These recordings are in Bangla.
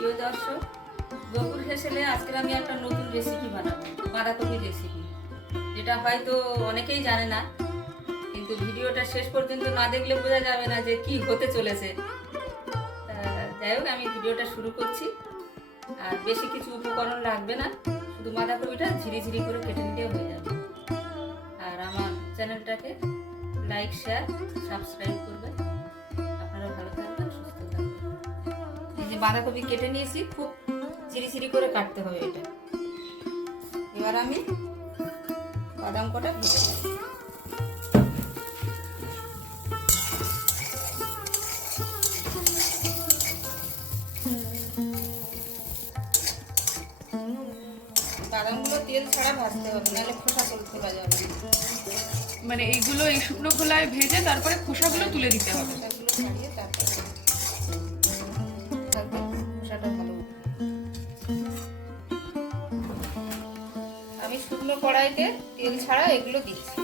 প্রিয় দর্শক বকুল হেসেলে আজকে আমি একটা নতুন রেসিপি বানাবো বাঁধাকপির রেসিপি যেটা হয়তো অনেকেই জানে না, কিন্তু ভিডিওটা শেষ পর্যন্ত না দেখলে বোঝা যাবে না যে কি হতে চলেছে। যাই হোক, আমি ভিডিওটা শুরু করছি। আর বেশি কিছু উপকরণ লাগবে না, শুধু বাঁধাকপিটা ঝিরি ঝিরি করে কেটে নিলে হয়ে যাবে। আর আমার চ্যানেলটাকে লাইক শেয়ার সাবস্ক্রাইব করবেন। বাঁধাকপি কেটে নিয়েছি খুব চিরি চিরি করে কাটতে হবে এটা। এবার আমি বাদাম কটা ভেজে নেব। বাদামগুলো তেল ছাড়া ভাজতে হবে নাহলে খোসা তুলতে মানে এইগুলো এই শুকনো খোলায় ভেজে তারপরে খোসাগুলো তুলে দিতে হবে। খোসাগুলো ছাড়িয়ে কড়াইতে তেল ছাড়া এগুলো দিচ্ছি।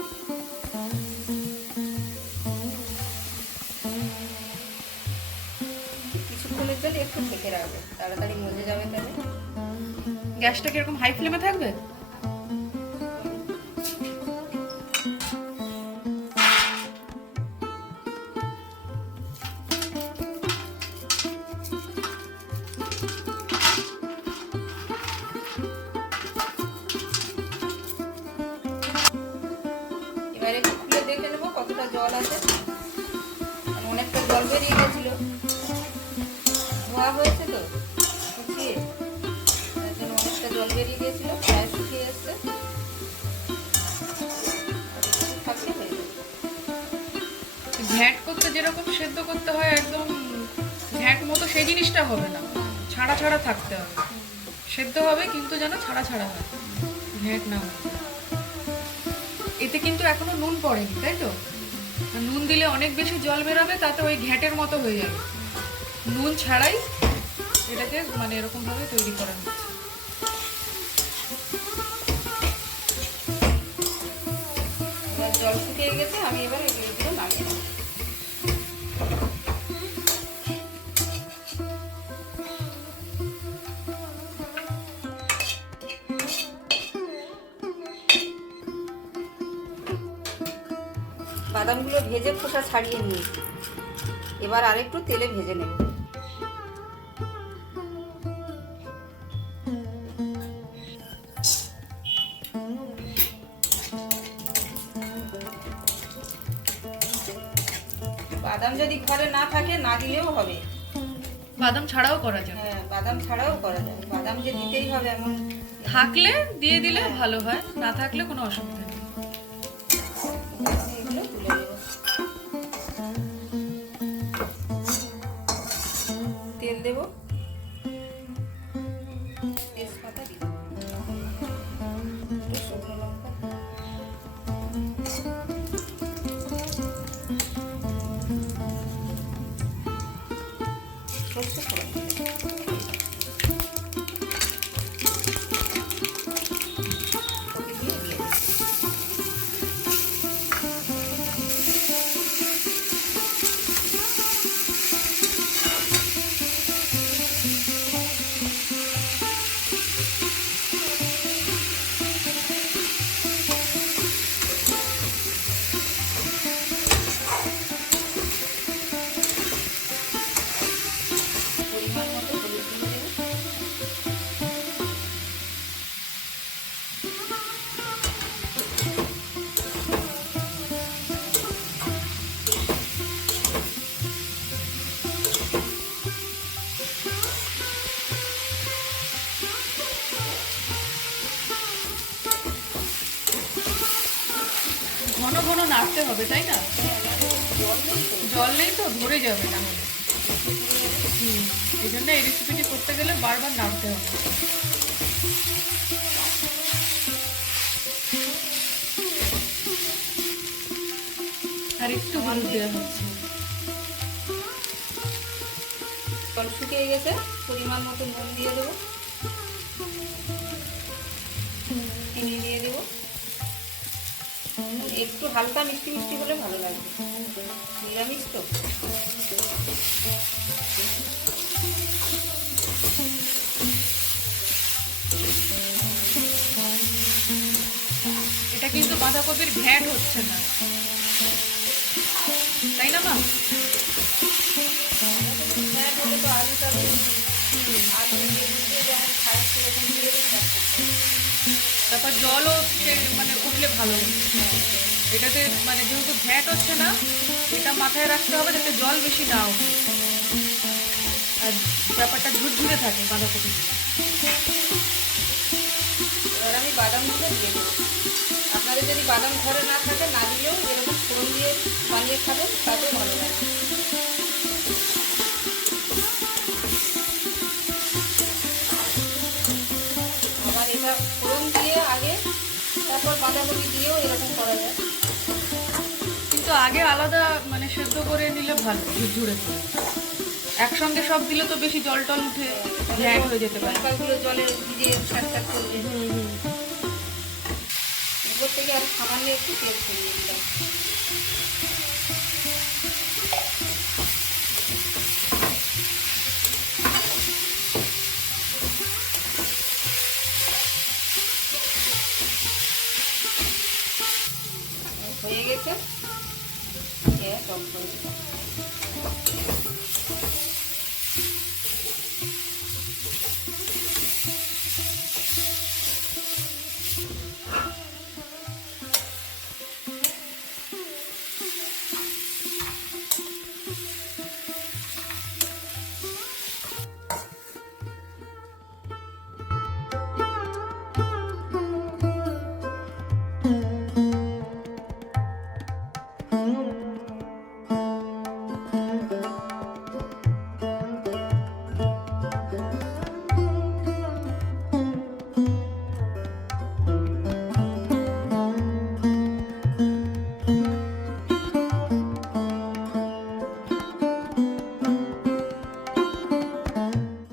কিছুক্ষণের জন্য একটু থেকে রাখবে, তাড়াতাড়ি মজে যাবে তাহলে। গ্যাসটা কীরকম হাই ফ্লেমে থাকবে? জল আছে। অনেকটা জল বেরিয়ে গেছিল। ধোয়া হয়েছে তো, শুকিয়ে। তার অনেকটা জল বেরিয়ে গিয়েছিল প্রায় শুকিয়ে এসছে। ঘ্যাট করতে যেরকম সেদ্ধ করতে হয়, একদম ঘ্যাট মতো সেই জিনিসটা হবে না। ছাড়া ছাড়া থাকতে হবে। সেদ্ধ হবে, কিন্তু যেন ছাড়া ছাড়া হয়। ঘ্যাট না হয়। এতে কিন্তু এখনও নুন পড়েনি, তাই তো? নুন দিলে অনেক বেশি জল বেরোবে, তাতে ওই ঘ্যাঁটের মতো হয়ে যাবে। নুন ছাড়াই এটাকে মানে এরকমভাবে তৈরি করা হচ্ছে। জল শুকিয়ে গেছে, আমি এবার বাদামগুলো ভেজে খোসা ছাড়িয়ে নিয়েছি। এবার আরেকটু তেলে ভেজে নেব। বাদাম যদি ঘরে না থাকে না দিলেও হবে। বাদাম ছাড়াও করা যায়। হ্যাঁ বাদাম ছাড়াও করা যায়। বাদাম যে দিতেই হবে এমন। থাকলে দিয়ে দিলে ভালো হয় না থাকলে কোনো অসুবিধা ঘন ঘন নাড়তে হবে, তাই না? জল নেই তো, ধরে যাবে না হুম, এই জন্য এই রেসিপিটি করতে গেলে বারবার নাড়তে হবে। আর একটু হলুদ দেওয়া হচ্ছে। জল শুকিয়ে গেছে, পরিমাণ মতো নুন দিয়ে দেবো। একটু হালকা মিষ্টি মিষ্টি হলে ভালো লাগবে। নিরামিষ তো। এটা কিন্তু বাঁধাকপির ভ্যাট হচ্ছে না। তাই না মা? ভ্যাট হলে তো আলুটা আলু যেমন খায় সেরকম তারপর জলও মানে উঠলে ভালো। এটাতে মানে যেহেতু ভ্যাট হচ্ছে না, এটা মাথায় রাখতে হবে যাতে জল বেশি না আর ব্যাপারটা ঝুরঝুরে থাকে বাঁধাকপি। এবার আমি বাদামগুলো দিয়ে দেবো। আপনাদের যদি বাদাম ঘরে না থাকে, না দিলেও এরকম ফোড়ন দিয়ে বানিয়ে খাবেন, তাতেও ভালো লাগে। বাঁধাকপি দিয়েও এরকম করা যায়। কিন্তু আগে আলাদা মানে সেদ্ধ করে নিলে ভালো জুড়ে করে একসঙ্গে সব দিলে তো বেশি জল টল উঠে ভ্যাট হয়ে যেতে পারে। লঙ্কাগুলো জলে ভিজে ছাট ছাট করবে উপর থেকে আর সামান্য একটু তেল ছড়িয়ে দিলাম। হচ্ছে টক করে